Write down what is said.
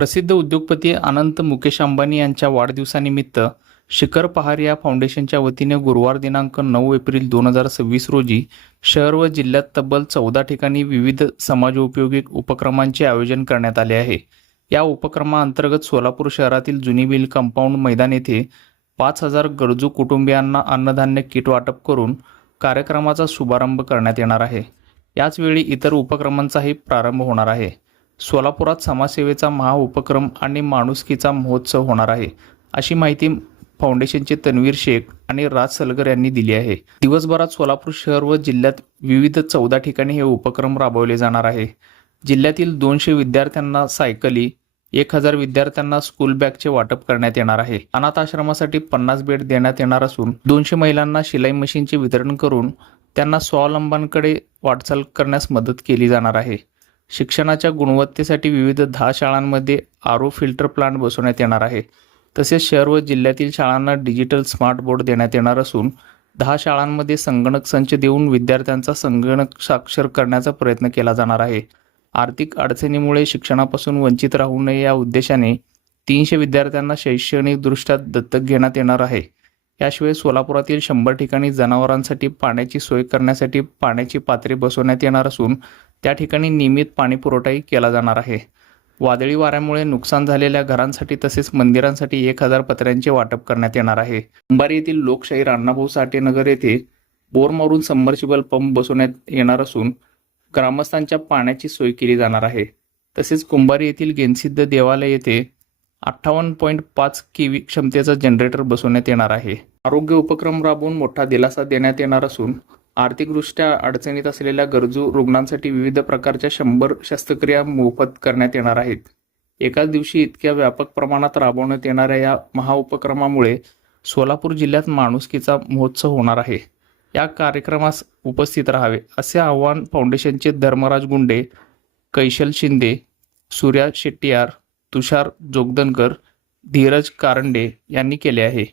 प्रसिद्ध उद्योगपती अनंत मुकेश अंबानी यांच्या वाढदिवसानिमित्त शिखर पहार या फाउंडेशनच्या वतीने गुरुवार दिनांक 9 एप्रिल 2026 रोजी शहर व जिल्ह्यात तब्बल 14 ठिकाणी विविध समाजोपयोगी उपक्रमांचे आयोजन करण्यात आले आहे। या उपक्रमाअंतर्गत सोलापूर शहरातील जुनी मिल कंपाऊंड मैदान येथे 5000 गरजू कुटुंबियांना अन्नधान्य किट वाटप करून कार्यक्रमाचा शुभारंभ करण्यात येणार आहे। याचवेळी इतर उपक्रमांचाही प्रारंभ होणार आहे। सोलापुरात समाजसेवेचा महाउपक्रम आणि माणुसकीचा महोत्सव होणार आहे, अशी माहिती फाउंडेशनचे तन्वीर शेख आणि राज सलगर यांनी दिली आहे। दिवसभरात सोलापूर शहर व जिल्ह्यात विविध 14 ठिकाणी हे उपक्रम राबवले जाणार आहे। जिल्ह्यातील 200 विद्यार्थ्यांना सायकली, 1000 विद्यार्थ्यांना स्कूल बॅगचे वाटप करण्यात येणार आहे। अनाथ आश्रमासाठी 50 बेड देण्यात येणार असून 200 महिलांना शिलाई मशीनचे वितरण करून त्यांना स्वावलंबनाकडे वाटचाल करण्यास मदत केली जाणार आहे। शिक्षणाच्या गुणवत्तेसाठी विविध 10 शाळांमध्ये आरओ फिल्टर प्लांट बसवण्यात येणार आहे। तसेच शहर व जिल्ह्यातील शाळांना डिजिटल स्मार्ट बोर्ड देण्यात येणार असून 10 शाळांमध्ये संगणक संच देऊन विद्यार्थ्यांचा संगणक साक्षर करण्याचा प्रयत्न केला जाणार आहे। आर्थिक अडचणीमुळे शिक्षणापासून वंचित राहू नये या उद्देशाने 300 विद्यार्थ्यांना शैक्षणिकदृष्ट्या दत्तक घेण्यात येणार आहे। याशिवाय सोलापुरातील 100 ठिकाणी जनावरांसाठी पाण्याची सोय करण्यासाठी पाण्याची पात्रे बसवण्यात येणार असून त्या ठिकाणी नियमित पाणी पुरवठाही केला जाणार आहे। वादळी वाऱ्यामुळे नुकसान झालेल्या घरांसाठी तसेच मंदिरांसाठी 1000 पत्र्यांचे वाटप करण्यात येणार आहे। कुंभारी येथील लोकशाहीर अण्णाभाऊ साठे नगर येथे बोर मारून सबमर्सिबल पंप बसवण्यात येणार असून ग्रामस्थांच्या पाण्याची सोय केली जाणार आहे। तसेच कुंभारी येथील गेनसिद्ध देवालय येथे 58.5 केव्ही क्षमतेचा जनरेटर बसवण्यात येणार आहे। आरोग्य उपक्रम राबवून मोठा दिलासा देण्यात येणार असून आर्थिकदृष्ट्या अडचणीत असलेल्या गरजू रुग्णांसाठी विविध प्रकारच्या 100 शस्त्रक्रिया मोफत करण्यात येणार आहेत। एकाच दिवशी इतक्या व्यापक प्रमाणात राबवण्यात येणाऱ्या या महाउपक्रमामुळे सोलापूर जिल्ह्यात माणुसकीचा महोत्सव होणार आहे। या कार्यक्रमास उपस्थित राहावे असे आवाहन फाउंडेशनचे धर्मराज गुंडे, कैशल शिंदे, सूर्या शेट्टीयार, तुषार जोगदनकर, धीरज कारंडे यांनी केले आहे।